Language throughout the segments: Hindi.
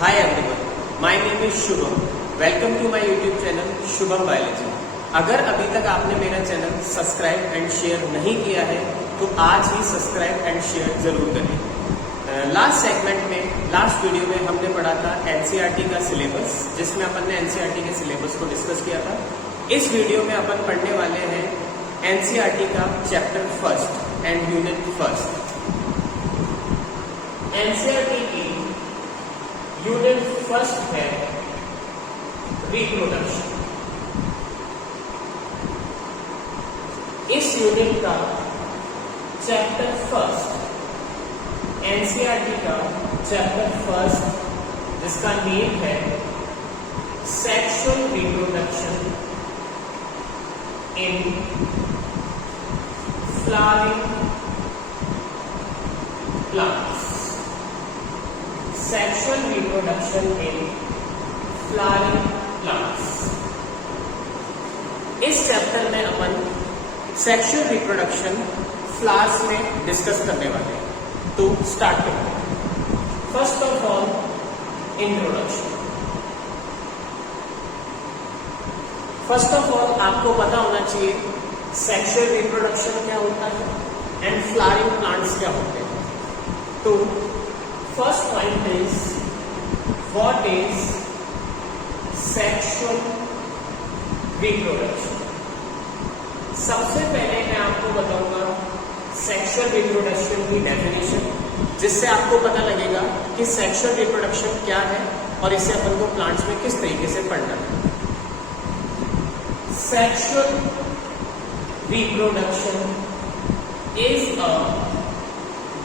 Hi everyone, my name is Shubham. Welcome to my YouTube channel Shubham Biology. अगर अभी तक आपने मेरा चैनल सब्सक्राइब एंड शेयर नहीं किया है तो आज ही सब्सक्राइब एंड शेयर जरूर करें। लास्ट सेगमेंट में, लास्ट वीडियो में हमने पढ़ा था एनसीईआरटी का सिलेबस, जिसमें अपन ने एनसीईआरटी के सिलेबस को डिस्कस किया था। इस वीडियो में अपन पढ़ने वाले हैं एनसीईआरटी का chapter first and unit first. NCERT की यूनिट फर्स्ट है रिप्रोडक्शन। इस यूनिट का चैप्टर फर्स्ट, एनसीईआरटी का चैप्टर फर्स्ट, जिसका नेम है sexual reproduction in flowering plants. Sexual reproduction in flowering plants. इस चैप्टर में अपन सेक्सुअल रिप्रोडक्शन फ्लावर्स में डिस्कस करने वाले हैं। तो स्टार्ट करते हैं। First of all introduction. First of all आपको पता होना चाहिए सेक्सुअल रिप्रोडक्शन क्या होता है एंड फ्लावरिंग प्लांट्स क्या होते हैं। तो first point is what is sexual reproduction. सबसे पहले मैं आपको बताऊंगा सेक्सुअल रिप्रोडक्शन की डेफिनेशन, जिससे आपको पता लगेगा कि सेक्सुअल रिप्रोडक्शन क्या है और इसे अपन को प्लांट्स में किस तरीके से पढ़ना है। Sexual reproduction is a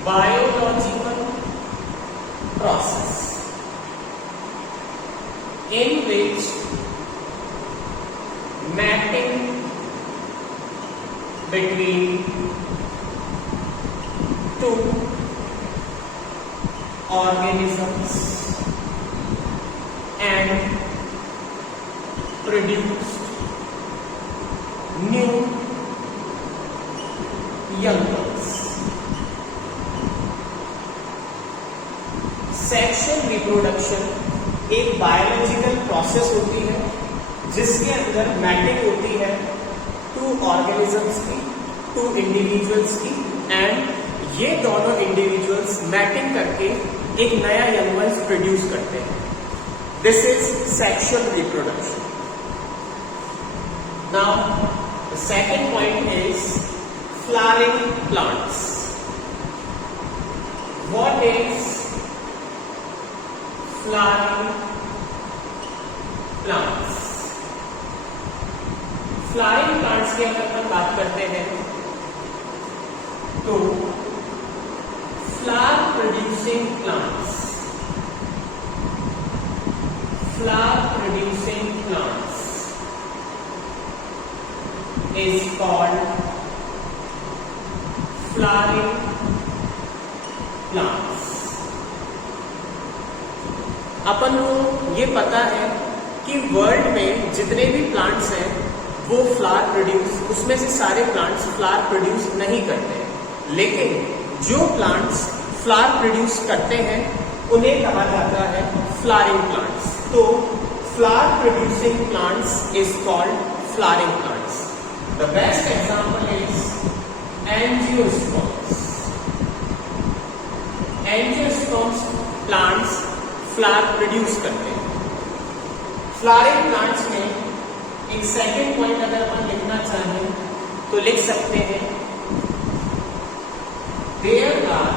biological process in which mating between two organisms and produced new young ones. Sexual reproduction एक बायोलॉजिकल प्रोसेस होती है जिसके अंदर मैटिंग होती है टू ऑर्गेनिजम्स की, टू इंडिविजुअल्स की, एंड ये दोनों इंडिविजुअल्स मैटिंग करके एक नया यंग वंस प्रोड्यूस करते हैं। This is sexual reproduction. Now the second point is flowering plants. What is flowering plants? Flowering plants की अगर अपन बात करते हैं तो flower producing plants, flower producing plants is called flowering plants. अपन को ये पता है कि वर्ल्ड में जितने भी प्लांट्स हैं वो फ्लावर प्रोड्यूस, उसमें से सारे प्लांट्स फ्लावर प्रोड्यूस नहीं करते हैं, लेकिन जो प्लांट्स फ्लावर प्रोड्यूस करते हैं उन्हें कहा जाता है फ्लावरिंग प्लांट्स। तो flower producing plants is called flowering plants. The best example is angiosperms. Angiosperms plants flower produce करते हैं। फ्लावरिंग प्लांट्स में एक सेकेंड पॉइंट अगर अपन लिखना चाहें तो लिख सकते हैं there are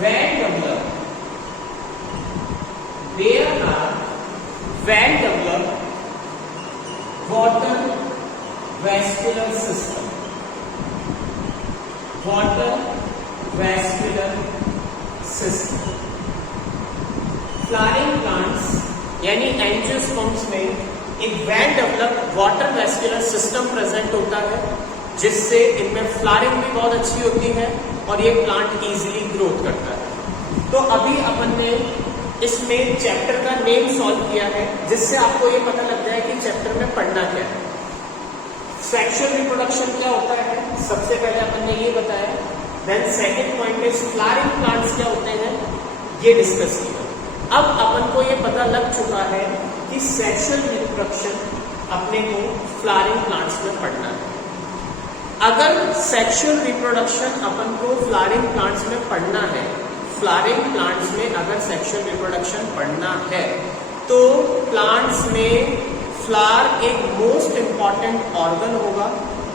well developed, there are well developed water vascular system, water vascular system. Flowering plants यानी एंजियोस्पर्म्स में एक well developed water vascular system present होता है, जिससे इनमें फ्लावरिंग भी बहुत अच्छी होती है और ये प्लांट इजीली ग्रोथ करता है। तो अभी अपन ने इसमें चैप्टर का नेम सॉल्व किया है, जिससे आपको ये पता लग जाए कि चैप्टर में पढ़ना क्या है। सेक्सुअल रिप्रोडक्शन क्या होता है सबसे पहले अपन ने ये बताया। Then second point is flowering plants क्या होते हैं ये डिस्कस किया। अब अपन को ये पता लग चुका है कि सेक्सुअल रिप्रोडक्शन अपने को फ्लावरिंग प्लांट्स में पढ़ना है। अगर सेक्सुअल रिप्रोडक्शन अपन को फ्लावरिंग प्लांट्स में पढ़ना है, फ्लावरिंग प्लांट्स में अगर सेक्सुअल रिप्रोडक्शन पढ़ना है, तो प्लांट्स में फ्लावर एक मोस्ट इंपॉर्टेंट ऑर्गन होगा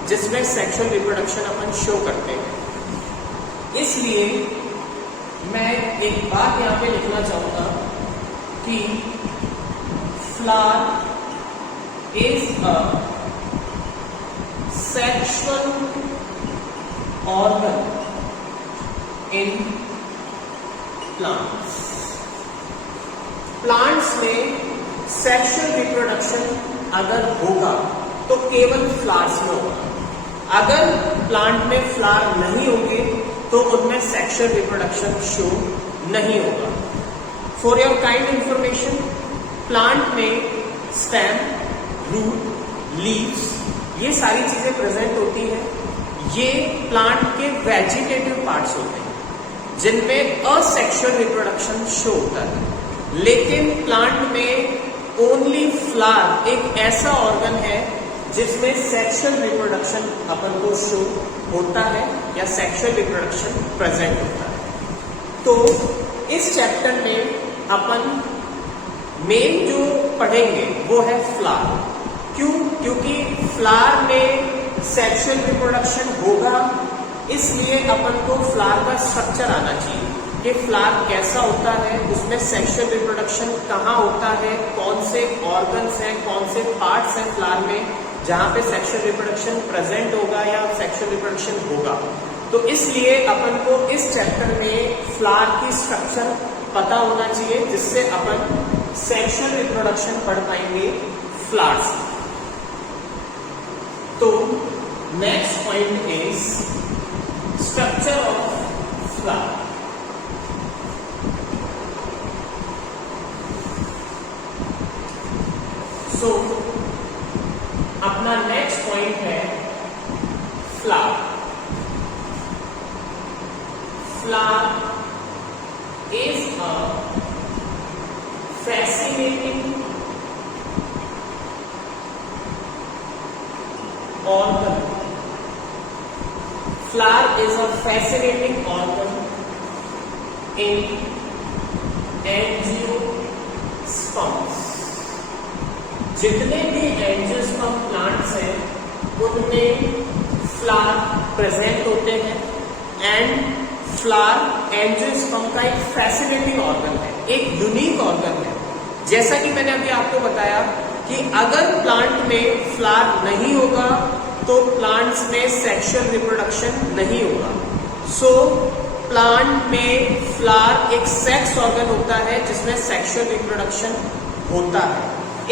जिसमें सेक्सुअल रिप्रोडक्शन अपन शो करते हैं। इसलिए मैं एक बात यहां पे लिखना चाहूंगा कि flower is a sexual organ in plants. Plants में सेक्सुअल रिप्रोडक्शन अगर होगा तो केवल फ्लावर्स में होगा। अगर प्लांट में फ्लावर नहीं होंगे तो उनमें सेक्सुअल रिप्रोडक्शन शो नहीं होगा। For your kind information, plant में स्टेम, रूट, लीव्स, ये सारी चीजें प्रेजेंट होती हैं। ये प्लांट के वेजिटेटिव पार्ट्स होते हैं जिनमें असेक्सुअल रिप्रोडक्शन शो होता है। लेकिन प्लांट में ओनली फ्लावर एक ऐसा ऑर्गन है जिसमें सेक्सुअल रिप्रोडक्शन अपन को शो होता है या सेक्सुअल रिप्रोडक्शन प्रेजेंट होता है। तो इस चैप्टर में अपन मेन जो पढ़ेंगे वो है फ्लावर। क्यों? क्योंकि फ्लावर में सेक्सुअल रिप्रोडक्शन होगा, इसलिए अपन को फ्लावर का स्ट्रक्चर आना चाहिए कि फ्लावर कैसा होता है, उसमें सेक्सुअल रिप्रोडक्शन कहाँ होता है, कौन से ऑर्गन्स हैं, कौन से पार्ट्स हैं फ्लावर में जहां पे सेक्सुअल रिप्रोडक्शन प्रेजेंट होगा या सेक्सुअल रिप्रोडक्शन होगा। तो इसलिए अपन को इस चैप्टर में फ्लावर की स्ट्रक्चर पता होना चाहिए जिससे अपन सेक्सुअल रिप्रोडक्शन पढ़ पाएंगे फ्लावर से। तो next point is structure of flower. So अपना नेक्स्ट पॉइंट है flower. Flower is a fascinating organ. Flower is a fascinating organ in angiosperms. जितने भी एंजियोस्पर्म प्लांट्स हैं उनमें फ्लावर प्रेजेंट होते हैं एंड फ्लावर एंजियोस्पर्म का एक फैसिनेटिंग ऑर्गन है, एक यूनिक ऑर्गन है। जैसा कि मैंने अभी आपको बताया कि अगर प्लांट में फ्लावर नहीं होगा तो प्लांट्स में सेक्सुअल रिप्रोडक्शन नहीं होगा। सो प्लांट में फ्लावर एक सेक्स ऑर्गन होता है जिसमें सेक्सुअल रिप्रोडक्शन होता है।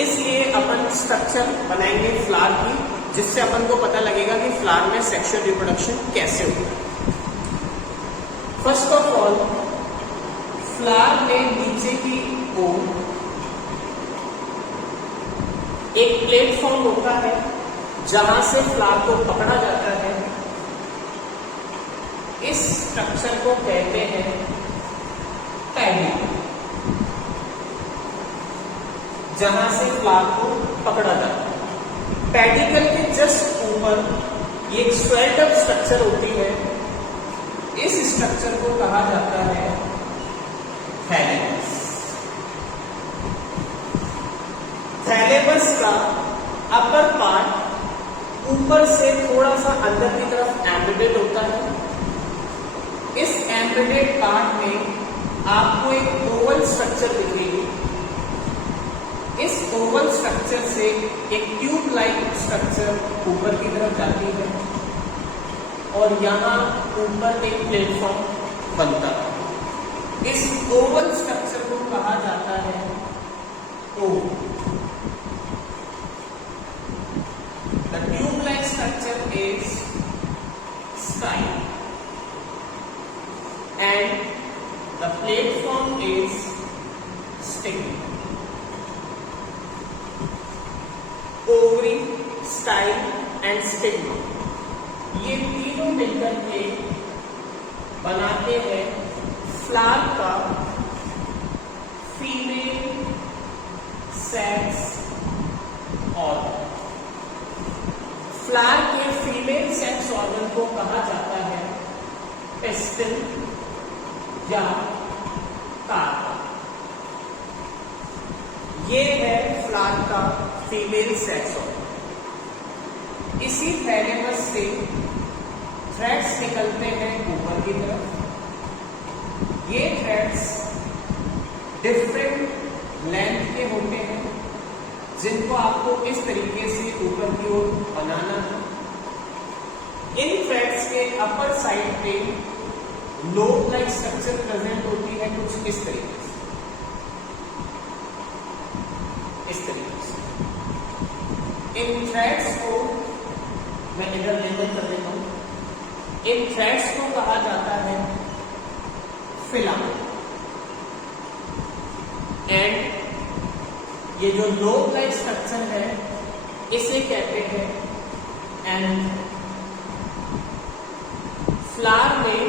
इसलिए अपन स्ट्रक्चर बनाएंगे फ्लावर की जिससे अपन को पता लगेगा कि फ्लावर में सेक्सुअल रिप्रोडक्शन कैसे होता है। फर्स्ट ऑफ ऑल, फ्लावर में नीचे की ओर एक प्लेटफॉर्म होता है जहां से फ्लावर को पकड़ा जाता है। इस स्ट्रक्चर को कहते हैं पेडिकल, जहां से फ्लावर को पकड़ा जाता है। पेडिकल के जस्ट ऊपर ये एक स्वेल्ड अप स्ट्रक्चर होती है। इस स्ट्रक्चर को कहा जाता है थैलेमस। थैलेमस का अपर पार्ट ऊपर से थोड़ा सा अंदर की तरफ एम्बेडेड होता है। इस एम्बेडेड पार्ट में आपको एक ओवल स्ट्रक्चर दिखेगी। इस ओवल स्ट्रक्चर से एक ट्यूब लाइक स्ट्रक्चर ऊपर की तरफ जाती है और यहाँ ऊपर एक प्लेटफॉर्म बनता है। इस ओवल स्ट्रक्चर को कहा जाता है ओव। The tube like structure is style and the platform is sticky. Ovary, style and stigma, ये तीनों मिलकर के बनाते हैं फ्लावर का फीमेल सेक्स ऑर्गन। फ्लावर के फीमेल सेक्स ऑर्गन को कहा जाता है पिस्टिल या कार्प। ये है फ्लावर का फीमेल सेक्स ऑर्गन। इसी थैलेमस से थ्रेड्स निकलते हैं ऊपर की तरफ। ये थ्रेड्स डिफरेंट लेंथ के होते हैं, जिनको आपको इस तरीके से ऊपर की ओर बनाना है। इन थ्रेड्स के अपर साइड पे लोब लाइक स्ट्रक्चर प्रेजेंट होती है, कुछ इस तरीके से, इस तरीके से। इन थ्रेड्स को मैं इधर लेबल कर देता हूं। इन थ्रेड्स को कहा जाता है फिलामेंट। एंड ये जो लोब लाइक स्ट्रक्चर है इसे कहते हैं एंड। फ्लावर में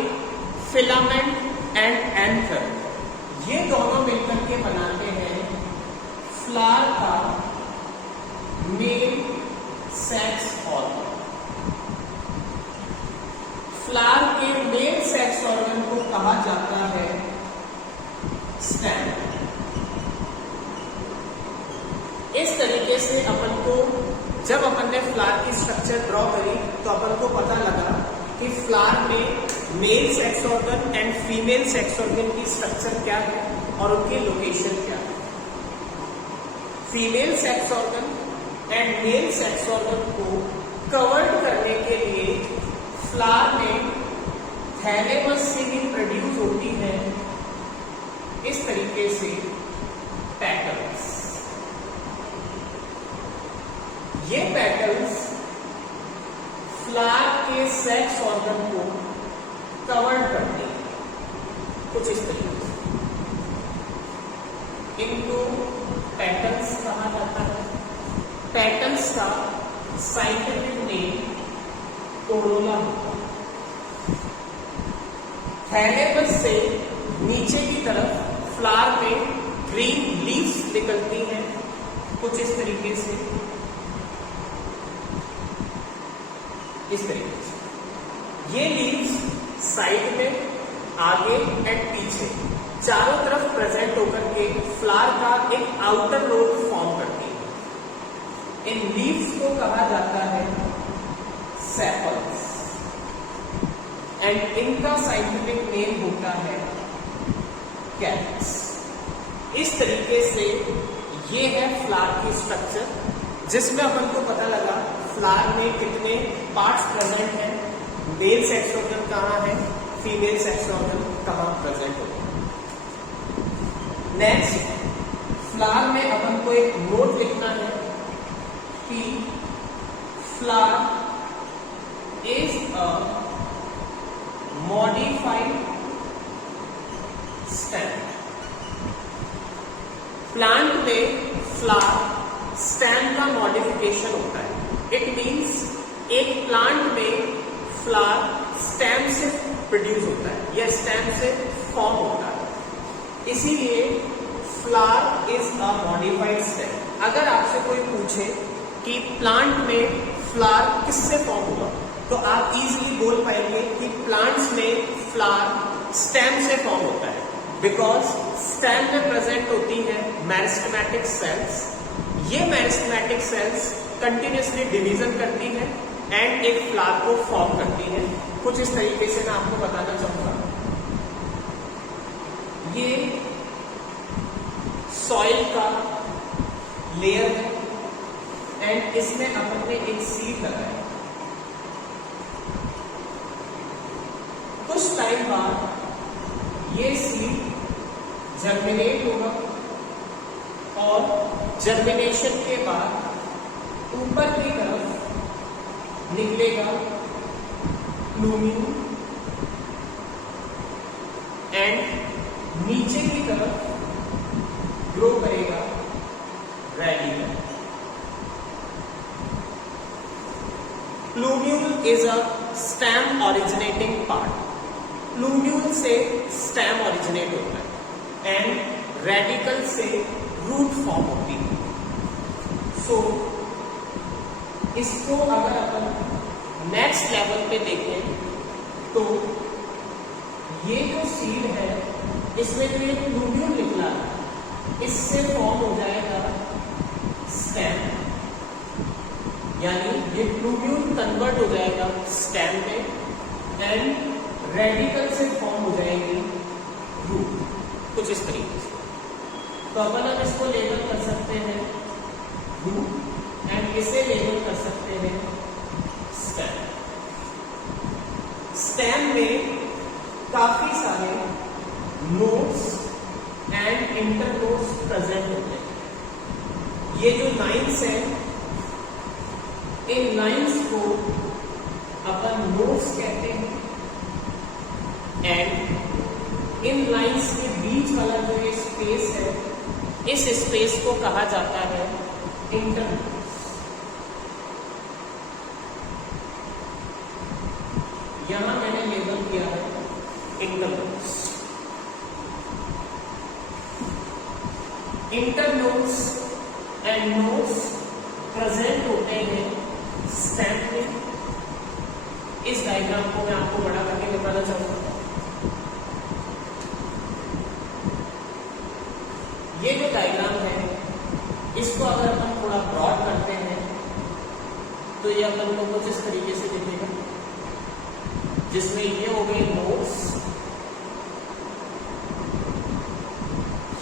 फिलामेंट एंड एंथर ये दोनों मिलकर के बनाते हैं फ्लावर का मेल सेक्स ऑर्गन। फ्लावर के मेल सेक्स ऑर्गन को कहा जाता है स्टेम। इस तरीके से अपन को, जब अपन ने फ्लावर की स्ट्रक्चर ड्रॉ करी तो अपन को पता लगा कि फ्लावर में male sex organ and female sex organ की स्ट्रक्चर क्या है और उनकी लोकेशन क्या है। Female sex organ and male sex organ को कवर्ड करने के लिए फ्लावर में थैलेमस से ही प्रोड्यूस होती है इस तरीके से पेटल्स। ये पेटल्स फ्लावर के सेक्स ऑर्गन को कवर करते हैं कुछ इस तरीके से। इनको पेटल्स कहा जाता है। पेटल्स का साइंटिफिक नेम कोरोला होता है। थैलेमस से नीचे की तरफ फ्लावर में ग्रीन लीव्स निकलती हैं कुछ इस तरीके से, इस तरीके से। ये लीव्स साइड में, आगे एंड पीछे चारों तरफ प्रेजेंट होकर के फ्लावर का एक आउटर लोब फॉर्म करती है। इन लीव्स को कहा जाता है सेपल्स एंड इनका साइंटिफिक नेम होता है कैप्स। इस तरीके से ये है फ्लावर की स्ट्रक्चर, जिसमें अपन को पता लगा फ्लावर में कितने पार्ट्स प्रेजेंट हैं, मेल सेक्स ऑर्गन कहाँ है, फीमेल सेक्स ऑर्गन कहाँ प्रेजेंट होता है। नेक्स्ट, फ्लावर में अपन को एक नोट लिखना है कि flower is a modified stem. Plant में फ्लावर स्टेम का मॉडिफिकेशन होता है। इट मीन्स एक प्लांट में फ्लावर स्टेम से प्रोड्यूस होता है या स्टेम से फॉर्म होता है, इसीलिए flower is a modified stem. अगर आपसे कोई पूछे कि प्लांट में फ्लावर किससे फॉर्म हुआ, तो आप इजीली बोल पाएंगे कि प्लांट्स में फ्लावर स्टेम से फॉर्म होता है, बिकॉज स्टेम में प्रेजेंट होती है मेरिस्टेमेटिक सेल्स। ये मेरिस्टेमेटिक सेल्स कंटिन्यूसली डिवीजन करती है एंड एक फ्लावर को फॉर्म करती है। कुछ इस तरीके से मैं आपको बताना चाहूंगा। ये सॉइल का लेयर है एंड इसमें अपन ने एक सीड लगाया। कुछ टाइम बाद ये सीड जर्मिनेट होगा और जर्मिनेशन के बाद ऊपर की तरफ निकलेगा प्लूम्यूल एंड नीचे की तरफ ग्रो करेगा radical. Plumule is a stem originating part. Plumule से स्टेम ओरिजिनेट होता है एंड रेडिकल से रूट फॉर्म होती है। सो इसको अगर अपन नेक्स्ट लेवल पे देखें तो ये जो सीड है इसमें जो ये प्लूड्यूल निकला है इससे फॉर्म हो जाएगा स्टेम, यानी ये प्लूड्यूल कन्वर्ट हो जाएगा स्टेम में एंड रेडिकल से फॉर्म हो जाएगी रूट, कुछ इस तरीके से। तो अपन अब इसको लेबल कर सकते हैं रूट एंड इसे लेबल कर सकते हैं स्टेम। स्टेम में काफी सारे नोड्स एंड इंटरनोड्स प्रेजेंट होते हैं। ये जो लाइंस है इन लाइंस को अपन नोड्स कहते हैं एंड इन लाइंस के बीच वाला जो ये स्पेस है इस स्पेस को कहा जाता है इंटरनोड्स। यहां मैंने लेबल किया है internodes. Internodes end nodes present होते हैं स्टेम में। इस डायग्राम को मैं आपको बड़ा करके दिखाना चाहूंगा। ये जो डायग्राम है इसको अगर अपन थोड़ा ब्रॉड करते हैं तो ये अपन को कुछ इस तरीके से दिखेगा, जिसमें ये हो गए नोड्स,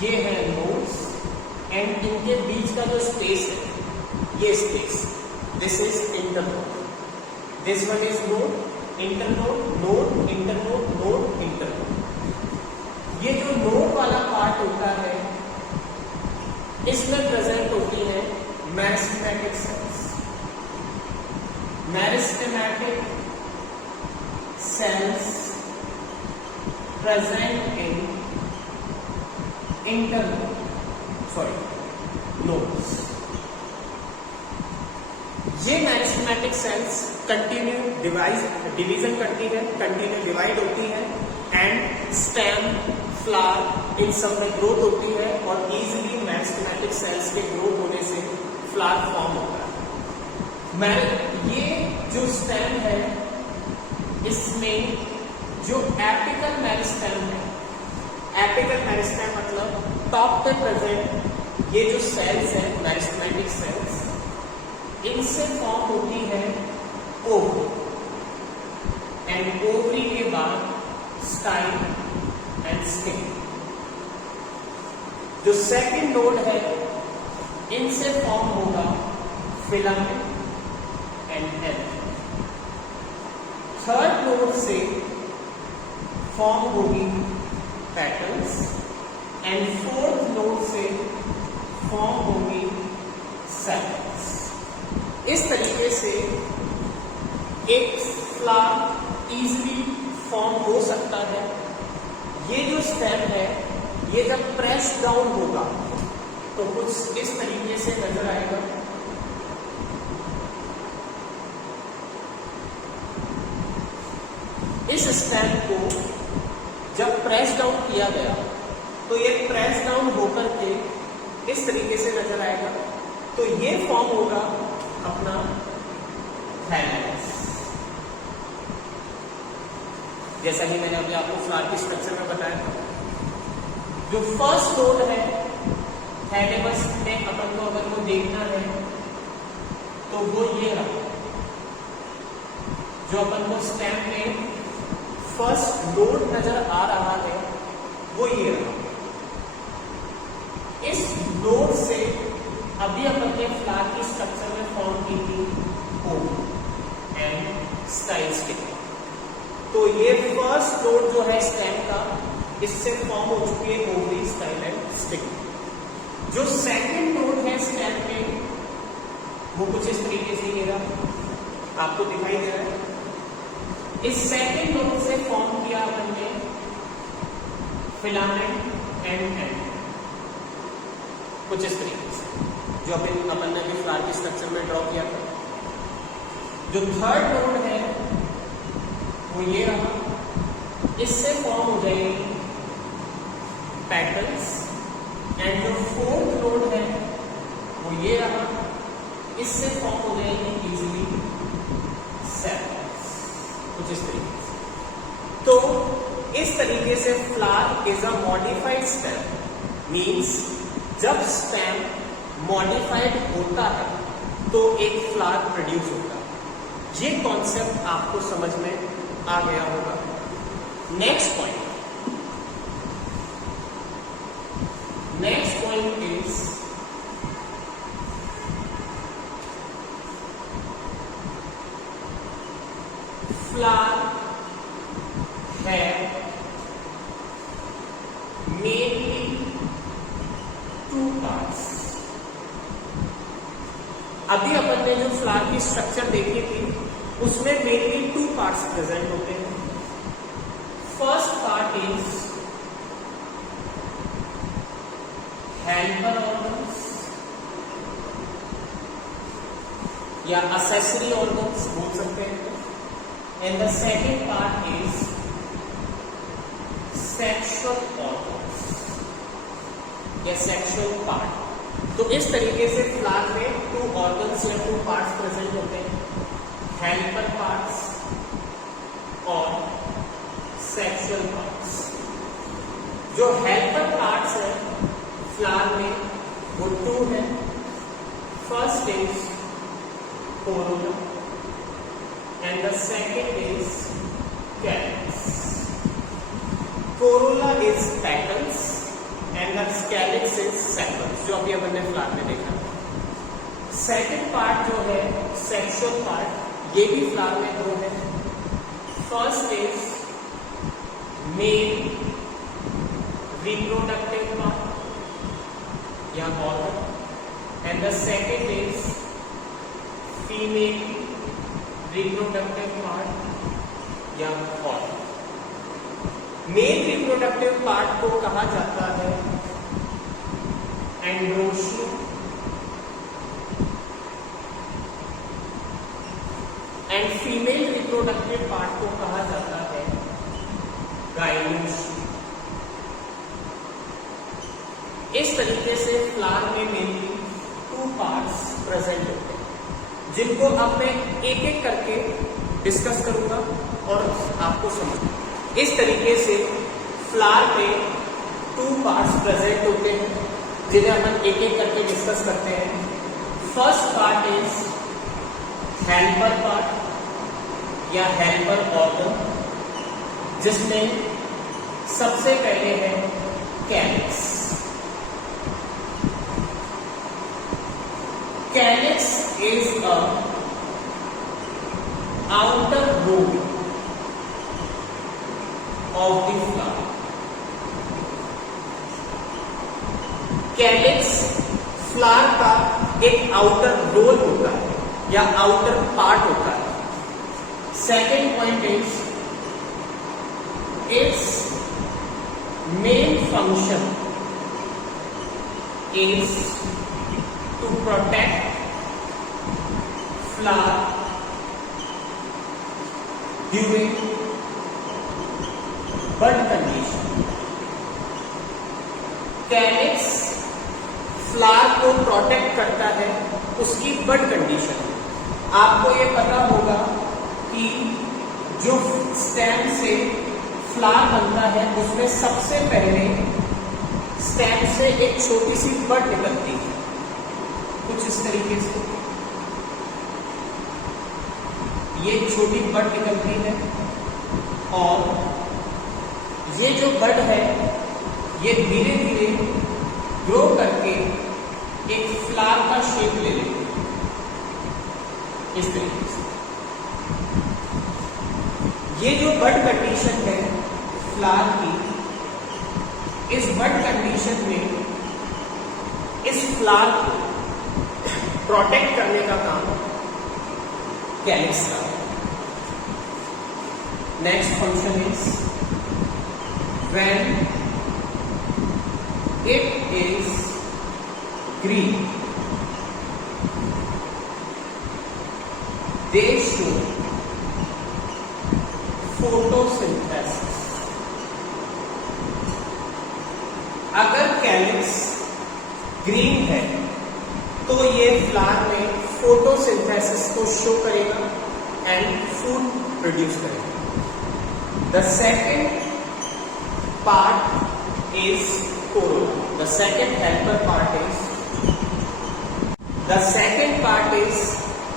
ये है नोड्स एंड इनके बीच का जो स्पेस है ये space, this is internode, this one is node, internode, node, internode, node, internode. ये जो नोड वाला पार्ट होता है इसमें प्रेजेंट होती है meristematic cells. Meristematic cells present in internode, nodes. ये मेरिस्टेमेटिक सेल्स कंटिन्यू डिवीजन करती है, कंटिन्यू डिवाइड होती है एंड स्टेम, फ्लावर इन सब में ग्रोथ होती है और इजीली मेरिस्टेमेटिक सेल्स के ग्रोथ होने से फ्लावर फॉर्म होता है। ये जो स्टेम है इसमें जो एपिकल मेरिस्टेम है, एपिकल मेरिस्टेम मतलब टॉप पे प्रेजेंट ये जो सेल्स है मेरिस्टेमेटिक सेल्स, इनसे फॉर्म होती है ओवरी एंड ओवरी के बाद स्टाइल एंड स्किन। जो सेकंड नोड है इनसे फॉर्म होगा filament and egg. Third node से फॉर्म होगी पेटल्स एंड फोर्थ नोड से फॉर्म होगी सेपल्स। इस तरीके से एक फ्लावर इजीली फॉर्म हो सकता है। ये जो स्टेम है ये जब प्रेस डाउन होगा तो कुछ इस तरीके से नजर आएगा। इस स्टेम को जब प्रेस डाउन किया गया तो ये प्रेस डाउन होकर के इस तरीके से नजर आएगा। तो ये फॉर्म होगा अपना थैलेमस। जैसा कि मैंने अभी आपको फ्लावर की स्ट्रक्चर में बताया, जो फर्स्ट नोड है थैलेमस में अपन को अगर वो देखना है तो वो ये रहा। जो अपन को स्टेम में फर्स्ट नोड नजर आ रहा है वो ये रहा। इस नोड से अभी अपन ने फ्लावर की स्ट्रक्चर में फॉर्म की थी ओवरी एंड स्टाइल स्टिक। तो ये फर्स्ट नोड जो है स्टेम का इससे फॉर्म हो चुकी है ओवरी, स्टाइल एंड स्टिक। जो सेकंड नोड है स्टेम में वो कुछ इस तरीके से ये रहा, आपको दिखाई दे रहा है। इस सेकंड नोड से फॉर्म किया अपन ने फिलामेंट एंड एंड, कुछ इस तरीके से जो अपन ने भी फ्लावर की स्ट्रक्चर में ड्रॉ किया था। जो थर्ड नोड है वो ये रहा, इससे फॉर्म हो जाएगी पेटल्स एंड जो फोर्थ नोड है वो ये रहा, इससे फॉर्म हो जाएगी इजीली सेपल्स, कुछ इस तरीके से। तो इस तरीके से flower is a modified stem, means जब स्टेम मॉडिफाइड होता है तो एक फ्लावर प्रोड्यूस होता है। ये कॉन्सेप्ट आपको समझ में आ गया होगा। Next point is flower have mainly two parts। अभी अपन ने जो फ्लावर की स्ट्रक्चर देखी थी उसमें मेनली टू पार्ट्स प्रेजेंट होते हैं। First part is helper organs या असेसरी ऑर्गन्स बोल सकते हैं, and the second part is sexual organs या सेक्सुअल पार्ट। तो इस तरीके से फ्लावर में टू ऑर्गन्स या टू पार्ट्स प्रेजेंट होते हैं, हेल्पर पार्ट्स और सेक्सुअल पार्ट्स। जो हेल्पर पार्ट्स है फ्लावर में वो टू है। First is Corolla and the second is calyx. Corolla is petals and the calyx is sepals, जो अभी अपन ने फ्लावर में देखा। सेकेंड पार्ट जो है सेक्सुअल पार्ट, ये भी फ्लावर में दो है। First is male reproductive part या organ and the second is female reproductive part या ऑर्गन। मेल रिप्रोडक्टिव पार्ट को कहा जाता है androecium and female reproductive part को कहा जाता है गाइनोशियम। इस तरीके से फ्लावर में मेनली टू पार्ट्स प्रेजेंट होते हैं, जिनको अब मैं एक एक करके डिस्कस करूंगा और आपको समझ। इस तरीके से फ्लावर में टू पार्ट्स प्रेजेंट होते हैं, जिन्हें अपन एक एक करके डिस्कस करते हैं। First part is helper part या हेल्पर ऑर्गन, जिसमें सबसे पहले है calyx. Calyx is a outer road of the flower। Calyx flower का एक आउटर रोल होता है या आउटर पार्ट होता है। Second point is its main function is to protect flower during bud condition. Calyx flower को प्रोटेक्ट करता है उसकी बड कंडीशन। आपको ये पता होगा कि जो स्टेम से फ्लावर बनता है उसमें सबसे पहले स्टेम से एक छोटी सी बड निकलती है, कुछ इस तरीके से। ये छोटी बड निकलती है और ये जो बड है ये धीरे धीरे ग्रो करके एक फ्लावर का शेप ले लेती है, इस तरीके से। ये जो बड कंडीशन है फ्लावर की, इस बड कंडीशन में इस फ्लावर को प्रोटेक्ट करने का काम कैलिक्स का। Next function is when it is green, they show photosynthesis। अगर कैलिक्स ग्रीन है तो ये फ्लावर में फोटोसिंथेसिस को शो करेगा एंड फूड प्रोड्यूस करेगा। The second part is Corolla. The second helper part is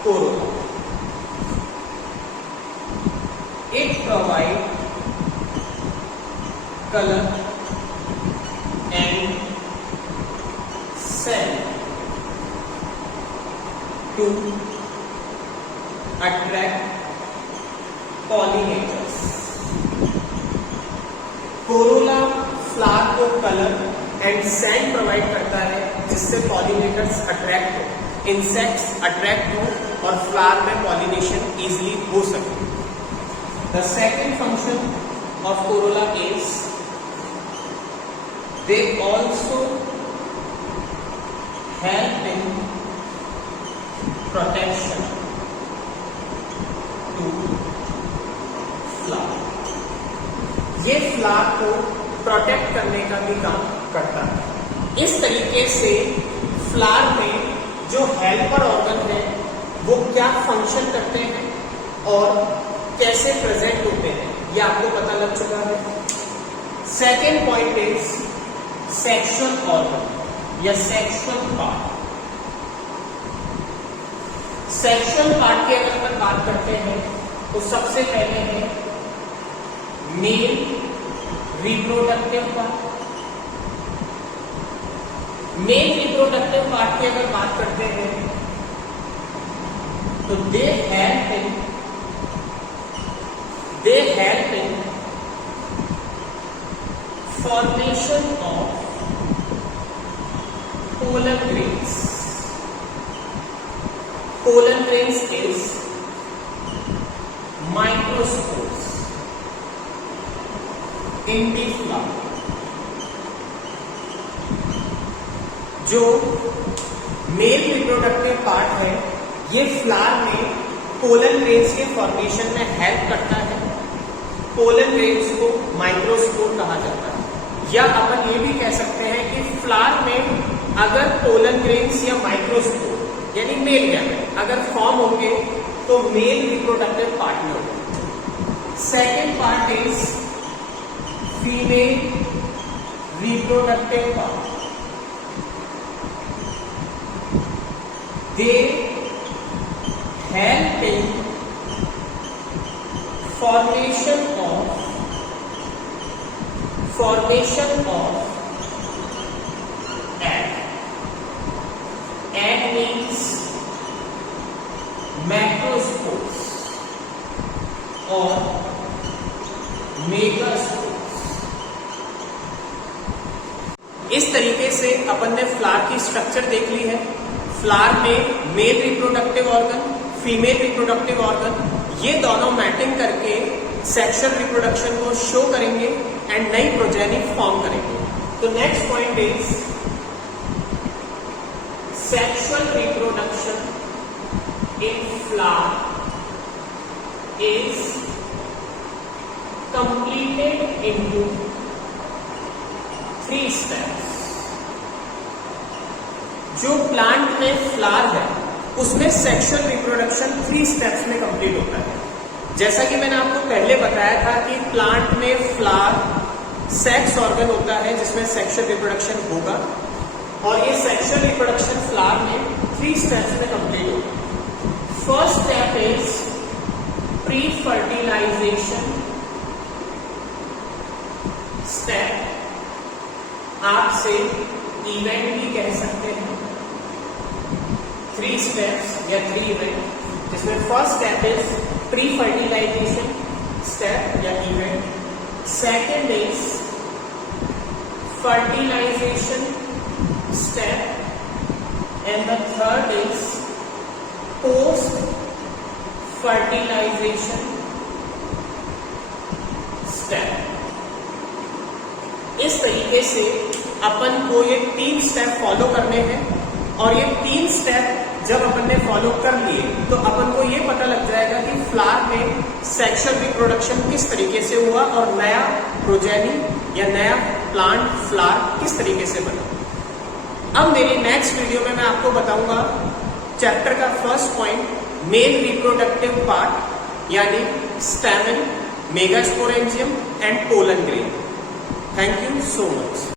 Corolla. It provides color and scent to attract pollinators. Corolla flower को कलर एंड सेंट प्रोवाइड करता है जिससे पॉलिनेटर्स अट्रैक्ट हो, इंसेक्ट्स अट्रैक्ट हो और फ्लावर में पॉलिनेशन इजीली हो सके। The second function of corolla is they also help in protection to flower. ये फ्लावर को प्रोटेक्ट करने का भी काम करता है। इस तरीके से फ्लावर में जो हेल्पर ऑर्गन है वो क्या फंक्शन करते हैं और कैसे प्रेजेंट होते हैं ये आपको पता लग चुका है। Second point is sexual organ या सेक्सुअल पार्ट। सेक्सुअल पार्ट की अगर अपन बात करते हैं तो सबसे पहले है mail reproductive part. Mail reproductive part की अगर बात करते हैं तो दे help in formation of pollen grains. Pollen grains is microspores in the flower. जो मेल रिप्रोडक्टिव पार्ट है ये फ्लावर में पोलन ग्रेन्स के फॉर्मेशन में हेल्प करता है। पोलन ग्रेन्स को माइक्रोस्पोर कहा जाता है। या अपन ये भी कह सकते हैं कि फ्लावर में अगर पोलन ग्रेन्स या माइक्रोस्पोर यानी मेल गैमेट अगर फॉर्म होंगे तो मेल रिप्रोडक्टिव पार्ट में होगा। Second part is female reproductive part. They help in formation of egg. Egg means macrospores or megaspores. इस तरीके से अपन ने फ्लावर की स्ट्रक्चर देख ली है। फ्लावर में male reproductive organ, female reproductive organ ये दोनों मैटिंग करके सेक्सुअल रिप्रोडक्शन को शो करेंगे एंड नई प्रोजेनी फॉर्म करेंगे। तो next point is sexual reproduction in flower is completed into 3 steps. जो प्लांट में फ्लावर है उसमें सेक्सुअल रिप्रोडक्शन 3 स्टेप्स में कंप्लीट होता है। जैसा कि मैंने आपको पहले बताया था कि प्लांट में फ्लावर सेक्स ऑर्गन होता है जिसमें सेक्सुअल रिप्रोडक्शन होगा और ये सेक्सुअल रिप्रोडक्शन फ्लावर में 3 स्टेप्स में कंप्लीट होगा। First step is pre fertilization step. आप से इवेंट भी कह सकते हैं। 3 steps या 3 event जिसमें first step is pre fertilization step या event, second is fertilization step and the third is post fertilization step। इस तरीके से अपन को ये 3 स्टेप फॉलो करने हैं और ये 3 स्टेप जब अपन ने फॉलो कर लिए तो अपन को ये पता लग जाएगा कि फ्लावर में सेक्सुअल रिप्रोडक्शन किस तरीके से हुआ और नया प्रोजेनी या नया प्लांट फ्लावर किस तरीके से बना। अब मेरी नेक्स्ट वीडियो में मैं आपको बताऊंगा चैप्टर का first point male reproductive part यानी stamen, megasporangium and pollen grain. Thank you so much.